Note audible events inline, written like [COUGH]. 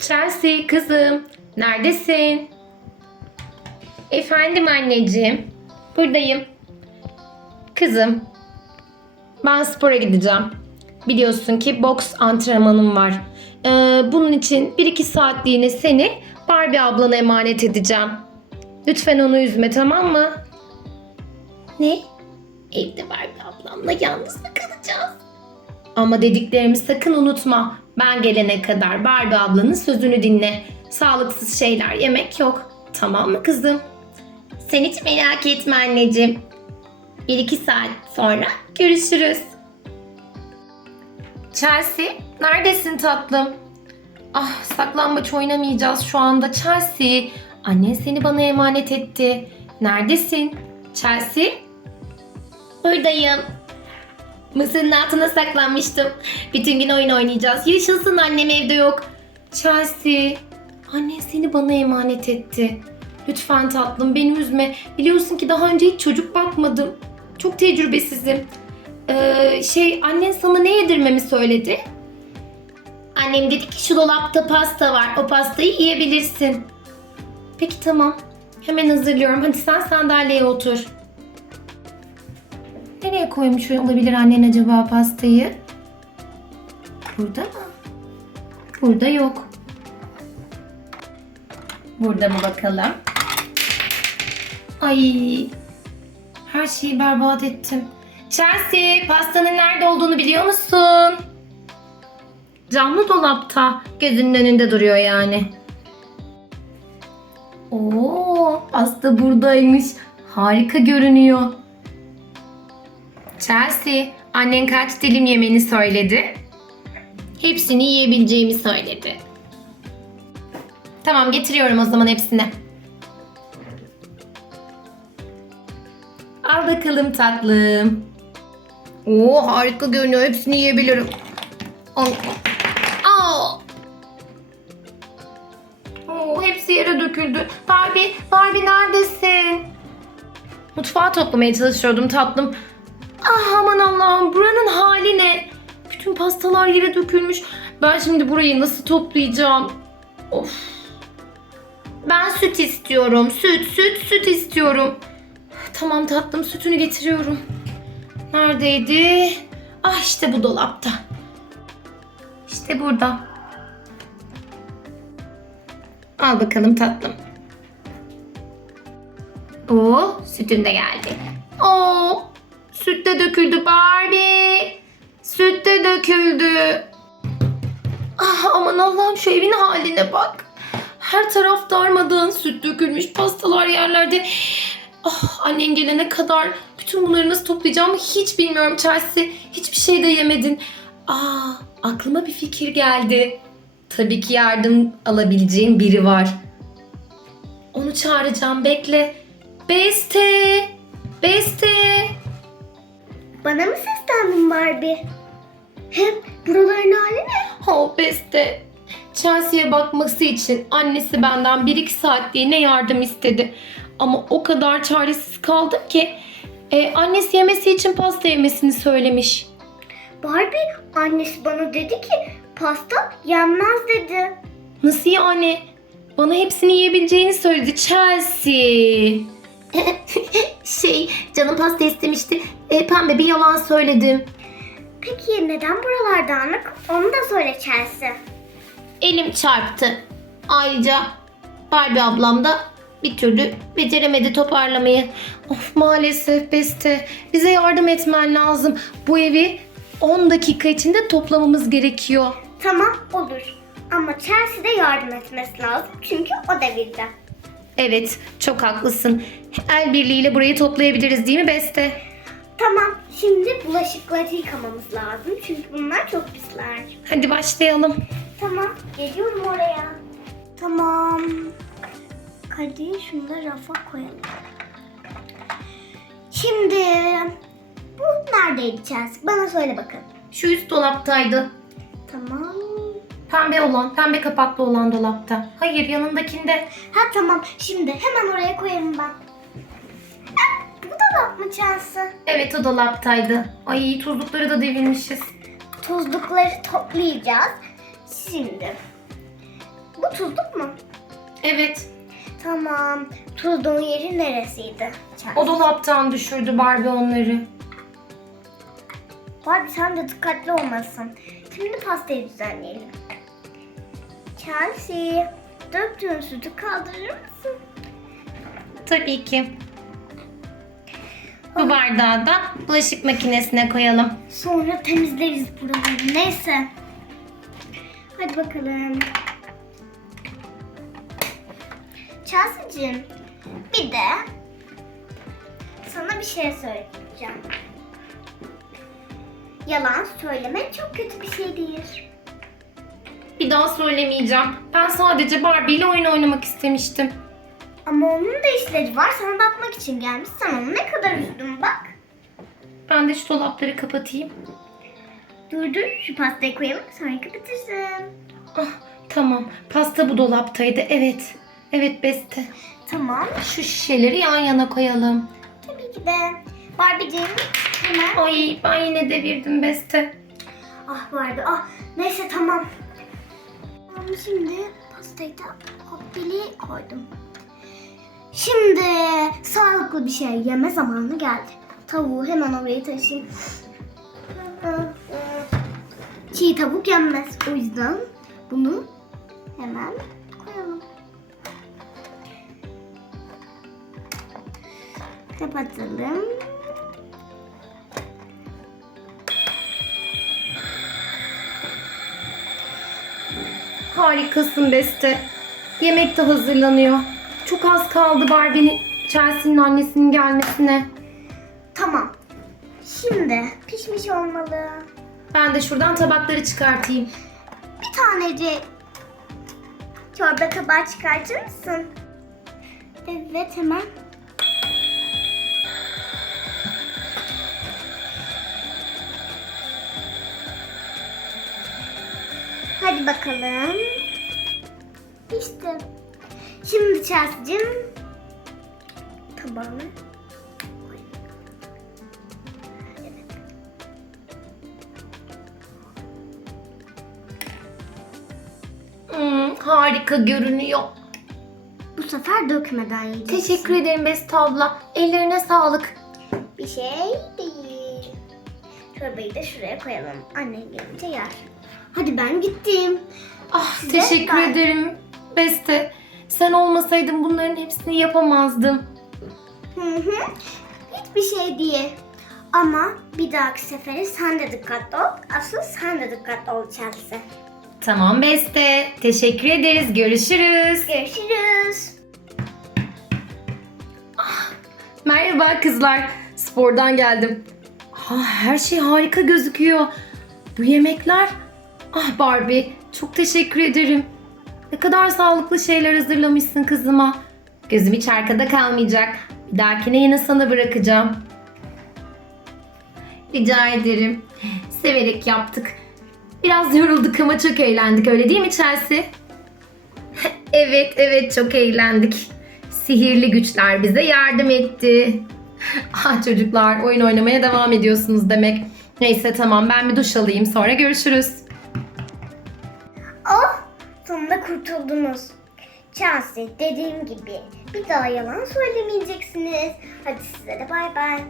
Chelsea kızım, neredesin? Efendim anneciğim, buradayım. Kızım, ben spora gideceğim. Biliyorsun ki boks antrenmanım var. Ee, bunun için 1-2 saatliğine seni Barbie ablana emanet edeceğim. Lütfen onu üzme tamam mı? Ne? Evde Barbie ablamla yalnız mı kalacağız? Ama dediklerimi sakın unutma. Ben gelene kadar Barbie ablanın sözünü dinle. Sağlıksız şeyler yemek yok. Tamam mı kızım? Sen hiç merak etme anneciğim. 1-2 saat sonra görüşürüz. Chelsea, neredesin tatlım? Ah, saklambaç oynamayacağız şu anda Chelsea. Annen seni bana emanet etti. Neredesin? Chelsea? Buradayım. Mısırın altına saklanmıştım. Bütün gün oyun oynayacağız. Yaşasın annem evde yok. Chelsea, annen seni bana emanet etti. Lütfen tatlım beni üzme. Biliyorsun ki daha önce hiç çocuk bakmadım. Çok tecrübesizim. Ee, şey annen sana ne yedirmemi söyledi? Annem dedi ki şu dolapta pasta var. O pastayı yiyebilirsin. Peki tamam. Hemen hazırlıyorum. Hadi sen sandalyeye otur. Nereye koymuş olabilir annen acaba pastayı? Burada mı? Burada yok. Burada mı bakalım? Ay. Her şeyi berbat ettim. Chelsea, pastanın nerede olduğunu biliyor musun? Camlı dolapta. Gözünün önünde duruyor yani. Oo, pasta buradaymış. Harika görünüyor. Chelsea, annen kaç dilim yemeni söyledi? Hepsini yiyebileceğimi söyledi. Tamam getiriyorum o zaman hepsini. Al bakalım tatlım. Oo harika görünüyor. Hepsini yiyebilirim. Al. Aa. Oo, hepsi yere döküldü. Barbie, Barbie neredesin? Mutfağı toplamaya çalışıyordum tatlım. Ah aman Allah'ım buranın hali ne? Bütün pastalar yere dökülmüş. Ben şimdi burayı nasıl toplayacağım? Of. Ben süt istiyorum. Süt, süt, süt istiyorum. Tamam tatlım sütünü getiriyorum. Neredeydi? Ah işte bu dolapta. İşte burada. Al bakalım tatlım. Oo, sütün de geldi. Oo, süt de döküldü Barbie. Süt de döküldü. Ah, aman Allah'ım şu evin haline bak. Her taraf darmadağın süt dökülmüş, pastalar yerlerde. Ah, annen gelene kadar bütün bunları nasıl toplayacağımı hiç bilmiyorum Chelsea. Hiçbir şey de yemedin. Aa, aklıma bir fikir geldi. Tabii ki yardım alabileceğim biri var. Onu çağıracağım bekle. Beste! Beste! Bana mı seslendin Barbie? Hem buraların hali ne? Oh Beste! Chelsea'ye bakması için annesi benden 1-2 saatliğine yardım istedi. Ama o kadar çaresiz kaldım ki e, annesi yemesi için pasta yemesini söylemiş. Barbie annesi bana dedi ki pasta yenmez dedi. Nasıl yani? Bana hepsini yiyebileceğini söyledi Chelsea. [LAUGHS] şey, canım pasta istemişti. E, pembe bir yalan söyledim. Peki neden buralar dağınık? Onu da söyle Chelsea. Elim çarptı. Ayrıca Barbie ablam da bir türlü beceremedi toparlamayı. Of maalesef Beste. Bize yardım etmen lazım. Bu evi 10 dakika içinde toplamamız gerekiyor. Tamam olur. Ama Chelsea de yardım etmesi lazım çünkü o devirde. Evet, çok haklısın. El birliğiyle burayı toplayabiliriz değil mi Beste? Tamam şimdi bulaşıkları yıkamamız lazım çünkü bunlar çok pisler. Hadi başlayalım. Tamam geliyorum oraya. Tamam. Hadi şunu da rafa koyalım. Şimdi bu neredeydi Chelsea? Bana söyle bakalım. Şu üst dolaptaydı. Tamam. Pembe olan, pembe kapaklı olan dolapta. Hayır, yanındakinde. Ha tamam. Şimdi hemen oraya koyarım ben. Dolap mı Chelsea? Evet, o dolaptaydı. Ay, tuzlukları da devirmişiz. Tuzlukları toplayacağız. Şimdi Bu tuzluk mu? Evet. Tamam. Tuzluğun yeri neresiydi? O dolaptan düşürdü Barbie onları. Barbie sen de dikkatli olmalısın. Şimdi pastayı düzenleyelim. Chelsea, döktüğün sütü kaldırır mısın? Tabii ki. Bu bardağı da bulaşık makinesine koyalım. Sonra temizleriz buraları. Neyse. Hadi bakalım. Chelsea'cim bir de sana bir şey söyleyeceğim. Yalan söylemek çok kötü bir şeydir. Bir daha söylemeyeceğim. Ben sadece Barbie ile oyun oynamak istemiştim. Ama onun da işleri var. Sana bakmak için gelmiş. Sen onu ne kadar üzdün bak. Ben de şu dolapları kapatayım. Dur dur şu pastayı koyalım sonra kapatırsın. Ah, tamam. Pasta bu dolaptaydı. Evet. Evet Beste. Tamam. Şu şişeleri yan yana koyalım. Tabii ki de. Barbie'cim hemen. Ay ben yine devirdim Beste. Ah vardı. Ah neyse tamam. Tamam şimdi pastayı da hoppili koydum. Şimdi sağlıklı bir şey yeme zamanı geldi. Tavuğu hemen oraya taşıyayım. Çiğ tavuk yenmez. O yüzden bunu hemen koyalım. Kapatalım. Harikasın Beste. Yemek de hazırlanıyor. Çok az kaldı Barbie'nin, Chelsea'nin annesinin gelmesine. Tamam. Şimdi pişmiş olmalı. Ben de şuradan tabakları çıkartayım. Bir tanecik çorba tabağı çıkartır mısın? Evet hemen. Hadi bakalım. İşte. Şimdi Chelsea'cim tabağını. Hmm, harika görünüyor. Bu sefer dökmeden yiyeceksin. Teşekkür ederim Beste abla. Ellerine sağlık. Bir şey değil. Çorbayı da şuraya koyalım. Annen gelince yer. Hadi ben gittim. Ah Size teşekkür ben- ederim Beste. Sen olmasaydın bunların hepsini yapamazdım. Hı hı. Hiçbir şey değil. Ama bir dahaki sefere sen de dikkatli ol. Asıl sen de dikkatli ol Chelsea. Tamam Beste. Teşekkür ederiz. Görüşürüz. Görüşürüz. Merhaba kızlar. Spordan geldim. Ha, her şey harika gözüküyor. Bu yemekler... Ah Barbie, çok teşekkür ederim. Ne kadar sağlıklı şeyler hazırlamışsın kızıma. Gözüm hiç arkada kalmayacak. Bir dahakine yine sana bırakacağım. Rica ederim. Severek yaptık. Biraz yorulduk ama çok eğlendik öyle değil mi Chelsea? [LAUGHS] evet evet çok eğlendik. Sihirli güçler bize yardım etti. [LAUGHS] Ah çocuklar oyun oynamaya devam ediyorsunuz demek. Neyse tamam ben bir duş alayım sonra görüşürüz. Sonunda kurtuldunuz. Chelsea dediğim gibi bir daha yalan söylemeyeceksiniz. Hadi size de bay bay.